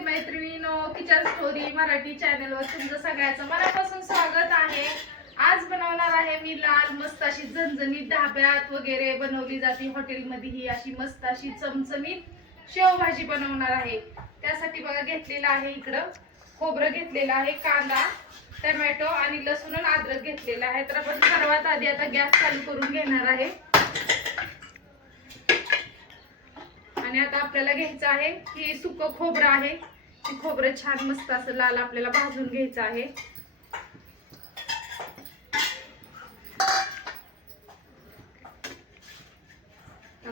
मैत्रिणीनो kitchen story Marathi चॅनलवर तुमचं सगळ्याचं मनापासून स्वागत आहे. आज बनवणार आहे मी लाल मस्त अशी झणझणीत ढाब्यात वगैरे बनवली जाते. हॉटेलमध्ये ही अशी मस्त अशी चमचमीत शेवभाजी बनवणार आहे. त्यासाठी बघा घेतलेलं आहे इकडं. खोबरं घेतलेलं आहे कांदा टमॅटो आणि लसूण आणि अद्रक घेतलेलं आहे. तर आपण सर्वात आधी आता गॅस चालू करून घेणार आहे. आणि आता आपल्याला घ्यायचं आहे की सुकं खोबरं आहे. ते खोबरं छान मस्त असं लाल आपल्याला भाजून घ्यायचं आहे.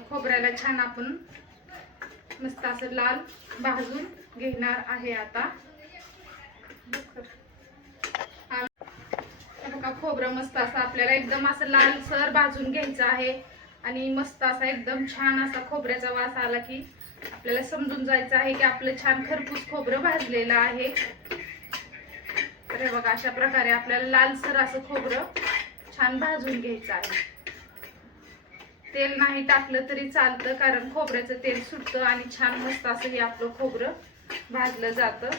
खोबऱ्याला छान आपण मस्त असं लाल भाजून घेणार आहे आता. बघा खोबरं मस्त असं आपल्याला एकदम असं लालसर भाजून घ्यायचं आहे. आणि मस्त असा एकदम छान असा खोबऱ्याचा वास आला की आपल्याला समजून जायचं आहे की आपलं छान खरपूस खोबरं भाजलेलं आहे. तर हे बघा अशा प्रकारे आपल्याला लालसर असं खोबरं छान भाजून घ्यायचं आहे. तेल नाही टाकलं तरी चालतं कारण खोबऱ्याचं तेल सुटतं आणि छान मस्त असं हे आपलं खोबरं भाजलं जातं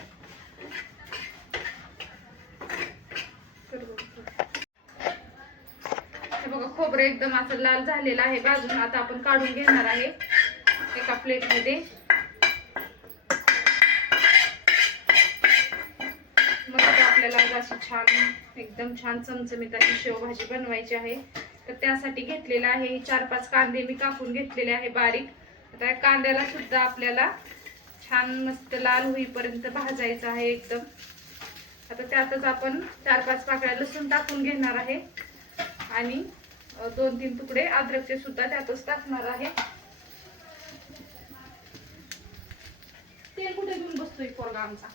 तर बघा. हे बघा खोबरं एकदम असं लाल झालेलं आहे. बाजून आता आपण काढून घेणार आहे एका प्लेटमध्ये मग आता आपल्याला अशी छान एकदम छान चमचमीत अशी शेवभाजी बनवायची आहे. तर त्यासाठी घेतलेलं आहे चार पाच कांदे मी कापून घेतलेले आहे बारीक. आता या कांद्याला सुद्धा आपल्याला छान मस्त लाल होईपर्यंत भाजायचं आहे एकदम. आता त्यातच आपण चार पाच पाकळ्या लसूण टाकून घेणार आहे. आणि दोन तीन तुकडे अद्रकचे सुद्धा त्यातच टाकणार आहे. तेल कुठे घेऊन बसतोय पोरगा आमचा?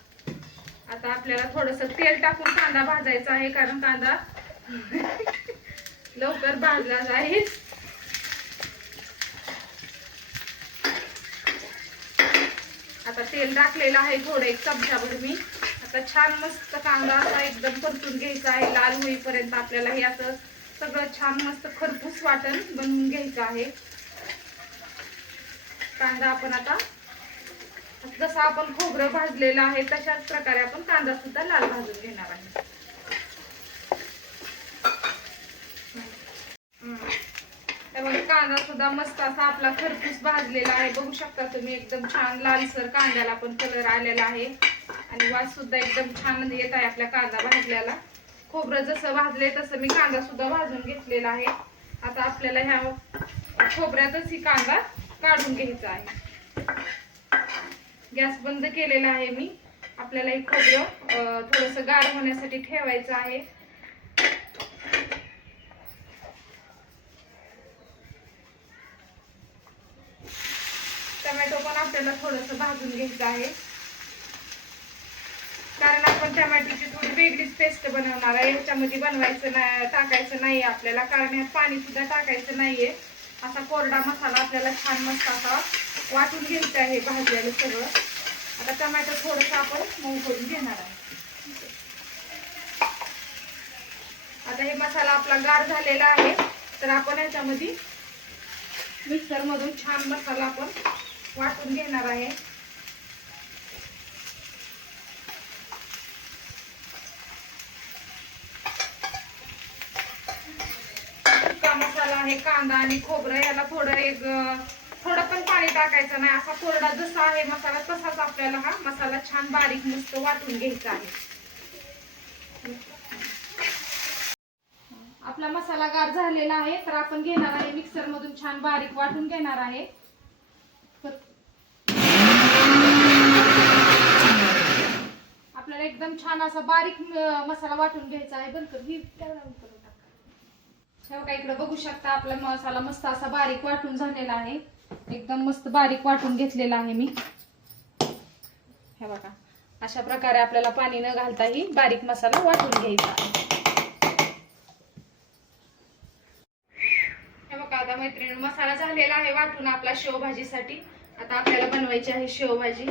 आता आपल्याला थोडस तेल टाकून कांदा भाजायचा आहे कारण कांदा लवकर भाजला जाईल. आता तेल टाकलेलं आहे थोडं एक चमचाभर मी. आता छान मस्त कांदा असा एकदम परतून घ्यायचा आहे लाल होईपर्यंत आपल्याला हे असं सगळं छान मस्त खरपूस वाटण बनवून घ्यायचं आहे. कांदा आपण आता जसं आपण खोबरं भाजलेलं आहे तशाच प्रकारे आपण कांदा सुद्धा लाल भाजून घेणार आहे. कांदा सुद्धा मस्त असा आपला खरपूस भाजलेला आहे. बघू शकता तुम्ही एकदम छान लालसर कांद्याला पण कलर आलेला आहे. आणि वास सुद्धा एकदम छान येत आहे आपल्या कांदा भाजल्याला. खोबरं जसं भाजले तसं मी कांदा सुद्धा भाजून घेतलेला आहे. आता आपल्याला ह्या खोबऱ्यातच ही कांदा काढून घ्यायचा आहे. गॅस बंद केलेला आहे मी. आपल्याला हे खोबरं थोडंसं गार होण्यासाठी ठेवायचं आहे. टमॅटो पण आपल्याला थोडंसं भाजून घ्यायचं आहे. कारण आपण टमॅटोची थोडी वेगळीच पेस्ट बनवणार आहे. ह्याच्यामध्ये बनवायचं नाही टाकायचं नाही आपल्याला. कारण ह्यात पाणी सुद्धा टाकायचं नाहीये. असा कोरडा मसाला आपल्याला छान मस्त असा वाटून घ्यायचा आहे भाजलेलं सगळं आता टमॅटो थोडंसं आपण मऊ करून घेणार आहे. आता हे मसाला आपला गार झालेला आहे. तर आपण ह्याच्यामध्ये मिक्सरमधून छान मसाला आपण वाटून घेणार आहे सुका मसाला आहे कांदा आणि खोबरं याला थोडं एक थोडं पण पाणी टाकायचं नाही. असा कोरडा जसा आहे मसाला तसाच आपल्याला हा मसाला छान बारीक मस्त वाटून घ्यायचा आहे. आपला मसाला गार झालेला आहे तर आपण घेणार आहे मिक्सर मधून छान बारीक वाटून घेणार आहे. आपल्याला एकदम छान असा बारीक मसाला वाटून घ्यायचा आहे. बंद कर ही हे बघा इकडे बघू शकता आपला मसाला मस्त असा बारीक वाटून झालेला आहे. एकदम मस्त बारीक वाटून घेतलेला आहे मी. हे बघा अशा प्रकारे आपल्याला पाणी न घालताही बारीक मसाला वाटून घ्यायचा हे बघा आता मैत्रिणी मसाला झालेला आहे वाटून आपला शेवभाजीसाठी. आता आपल्याला बनवायची आहे शेवभाजी.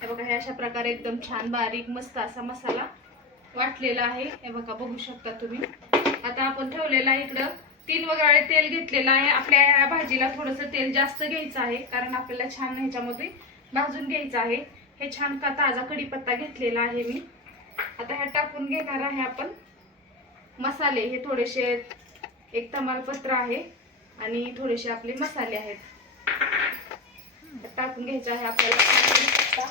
हे बघा हे अशा प्रकारे एकदम छान बारीक मस्त असा मसाला वाटलेला आहे. हे बघा बघू शकता तुम्ही. आता आपण ठेवलेला आहे इकडं. तीन वगैरे तेल घेतलेलं आहे. आपल्या या भाजीला थोडंसं तेल जास्त घ्यायचं आहे कारण आपल्याला छान ह्याच्यामध्ये भाजून घ्यायचं आहे. हे छान का ताजा कढीपत्ता घेतलेला आहे मी. आता ह्या टाकून घेणार आहे आपण मसाले. हे थोडेसे एक तमालपत्र आहे आणि थोडेसे आपले मसाले आहेत. टाकून घ्यायचं आहे आपल्याला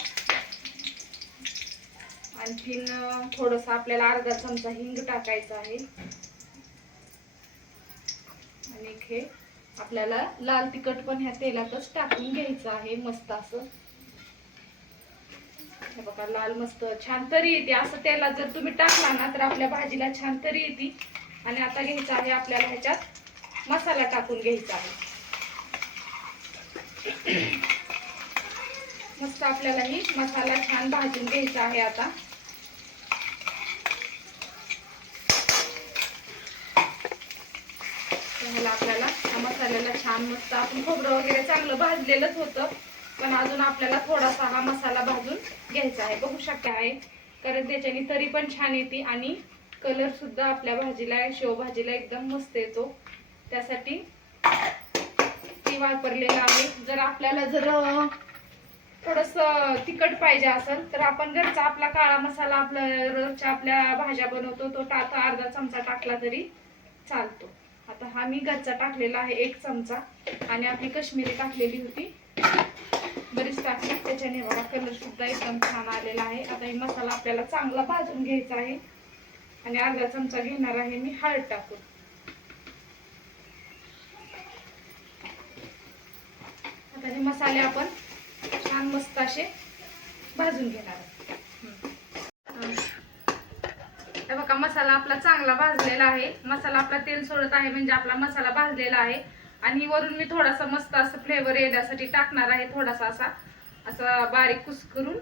आणखीन थोडंसं आपल्याला अर्धा चमचा हिंग टाकायचा आहे. आणि हे आपल्याला लाल तिखट पण ह्या तेलातच टाकून घ्यायचं आहे मस्त असं. हे बघा लाल मस्त छान तरी येते. असं तेलात जर तुम्ही टाकला ना तर आपल्या भाजीला छान तरी येते. आणि आता घ्यायचं आहे आपल्याला ह्याच्यात मसाला टाकून घ्यायचा आहे. मस्त आपल्याला ही मसाला छान भाजून घ्यायचा आहे आता. त्याला आपल्याला या मसाल्याला छान मस्त आपण खोबरं वगैरे चांगलं भाजलेलंच होतं. पण अजून आपल्याला थोडासा हा मसाला भाजून घ्यायचा आहे. बघू शकता आहे. कारण त्याच्याने तरी पण छान येते आणि कलर सुद्धा आपल्या भाजीला शेव भाजीला एकदम मस्त येतो. त्यासाठी ती वापरलेलं आहे. जर आपल्याला जर थोडस तिखट पाहिजे असेल तर आपण घरचा आपला काळा मसाला आपल्या रोजच्या आपल्या भाज्या बनवतो. तो टाका अर्धा चमचा टाकला तरी चालतो. आता हा मी गच्चा टाकलेला आहे एक चमचा आणि आपली कश्मीरी टाकलेली होती. बरीच टाकली त्याच्याने बघा कलर सुद्धा एकदम छान आलेला आहे. आता हे मसाला आपल्याला चांगला भाजून घ्यायचा आहे. आणि अर्धा चमचा घेणार आहे मी हळद टाकून. आता हे मसाले आपण छान मस्त असे भाजून घेणार आहे. हे बघा मसाला आपला चांगला भाजलेला आहे. मसाला आपला तेल सोडत आहे म्हणजे आपला मसाला भाजलेला आहे. आणि वरून मी थोडासा मस्त असं फ्लेवर येण्यासाठी टाकणार आहे थोडासा असा. असा बारीक कुस करून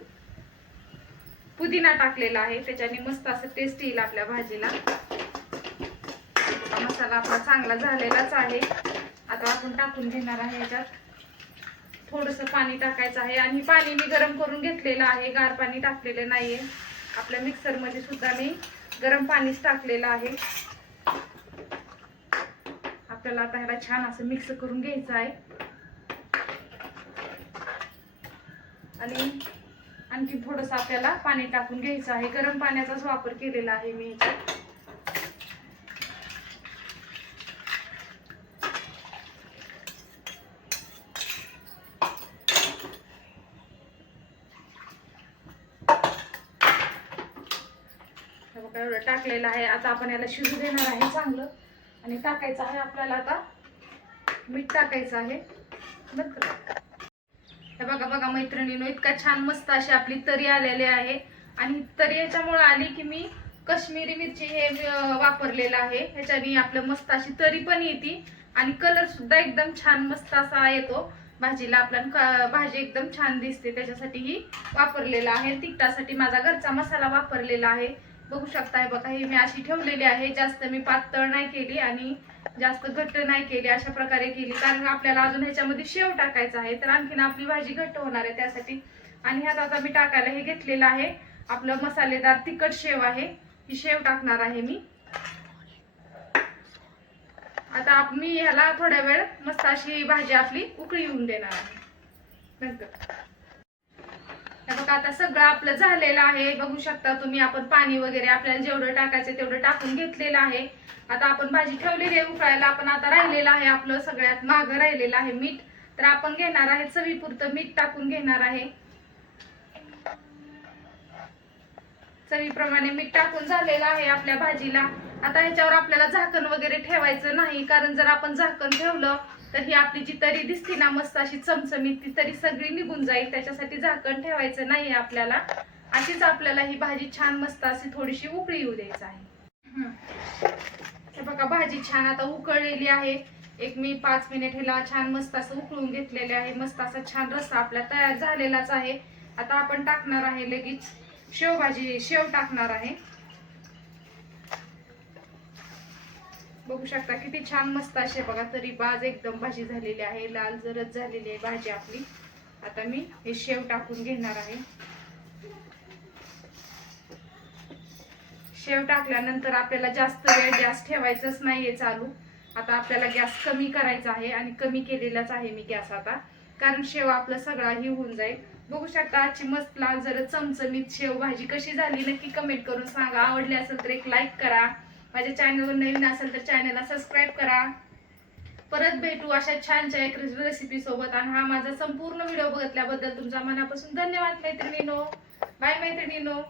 पुदिना टाकलेला आहे. त्याच्याने मस्त असं टेस्ट येईल आपल्या भाजीला. मसाला आपला चांगला झालेलाच आहे. आता आपण टाकून घेणार आहे याच्यात. थोडस पाणी टाकायचं आहे. आणि पाणी मी गरम करून घेतलेलं आहे. गार पाणी टाकलेलं नाहीये. आपल्या मिक्सरमध्ये सुद्धा मी गरम पाणीच टाकलेलं आहे. आपल्याला आता ह्याला छान असं मिक्स करून घ्यायचं आहे. आणि आणखी थोडस आपल्याला पाणी टाकून घ्यायचं आहे. गरम पाण्याचाच वापर केलेला आहे मी ह्याच्यात टाकलेलं आहे. आता आपण याला शिजू देणार आहे चांगलं. आणि टाकायचं आहे आपल्याला आता. मीठ टाकायचं आहे. बंद हे बघा बघा मैत्रिणीनो इतका छान मस्त अशी आपली तरी आलेली आहे. आणि तरी याच्यामुळे आली की मी कश्मीरी मिरची हे वापरलेलं आहे. ह्याच्याने आपलं मस्त अशी तरी पण येते. आणि कलर सुद्धा एकदम छान मस्त असा येतो. भाजीला आपल्या का- भाजी एकदम छान दिसते. त्याच्यासाठी ही वापरलेला आहे. तिखटासाठी माझा घरचा मसाला वापरलेला आहे. बघू शकता बघा हे मी अशी ठेवलेली आहे. जास्त मी पातळ नाही केली आणि जास्त घट्ट नाही केली अशा प्रकारे केली. कारण आपल्याला अजून ह्याच्यामध्ये शेव टाकायचा आहे. तर आणखीन आपली भाजी घट्ट होणार आहे त्यासाठी. आणि ह्यात आता मी टाकायला हे घेतलेलं आहे. आपलं मसालेदार तिखट शेव आहे. ही शेव टाकणार आहे मी. आता आप- मी ह्याला थोड्या वेळ मस्त अशी भाजी आपली उकळी होऊन देणार आहे. नंतर. बघा आता सगळं आपलं झालेलं आहे. बघू शकता तुम्ही आपण पाणी वगैरे आपल्याला जेवढं टाकायचं तेवढं टाकून घेतलेलं आहे. आता आपण भाजी ठेवलेली आहे उकळायला. आपण आता राहिलेलं आहे आपलं सगळ्यात मागं राहिलेलं आहे मीठ. तर आपण घेणार आहे चवीपुरतं मीठ टाकून घेणार आहे. चवीप्रमाणे मीठ टाकून झालेलं आहे आपल्या भाजीला. आता ह्याच्यावर आपल्याला झाकण वगैरे ठेवायचं नाही कारण जर आपण झाकण ठेवलं तर ही आपली जी तरी दिसते ना मस्त अशी चमचमीत ती तरी सगळी निघून जाईल. त्याच्यासाठी झाकण ठेवायचं नाही आपल्याला. अशीच आपल्याला ही भाजी छान मस्त अशी थोडीशी उकळी येऊ द्यायचं आहे. हे बघा भाजी छान आता उकळलेली आहे. एक मी पाच मिनिट ह्याला छान मस्त असं उकळून घेतलेले आहे. मस्त असा छान रस्सा आपला तयार झालेलाच आहे. आता आपण टाकणार आहे लगेच शेवभाजी शेव टाकणार आहे. बघू शकता किती छान मस्त असे बघा तरी बाज एकदम भाजी झालेली आहे लाल जरच झालेली आहे भाजी आपली. आता मी हे शेव टाकून घेणार आहे. शेव टाकल्यानंतर आपल्याला जास्त वेळ गॅस ठेवायचाच नाहीये चालू. आता आपल्याला गॅस कमी करायचा आहे आणि कमी केलेलाच आहे मी गॅस आता. कारण शेव आपलं सगळा ही होऊन जाईल. बघू शकता आजची मस्त लाल जरा चमचमीत शेव भाजी कशी झाली नक्की कमेंट करून सांगा. आवडली असेल तर एक लाईक करा. माझ्या चॅनलवर नवीन असेल तर चॅनलला सबस्क्राईब करा. परत भेटू अशा छानच्या एक रेसिपी सोबत. आणि हा माझा संपूर्ण व्हिडिओ बघितल्याबद्दल तुमचा मनापासून धन्यवाद मैत्रिणीनो. बाय मैत्रिणीनो.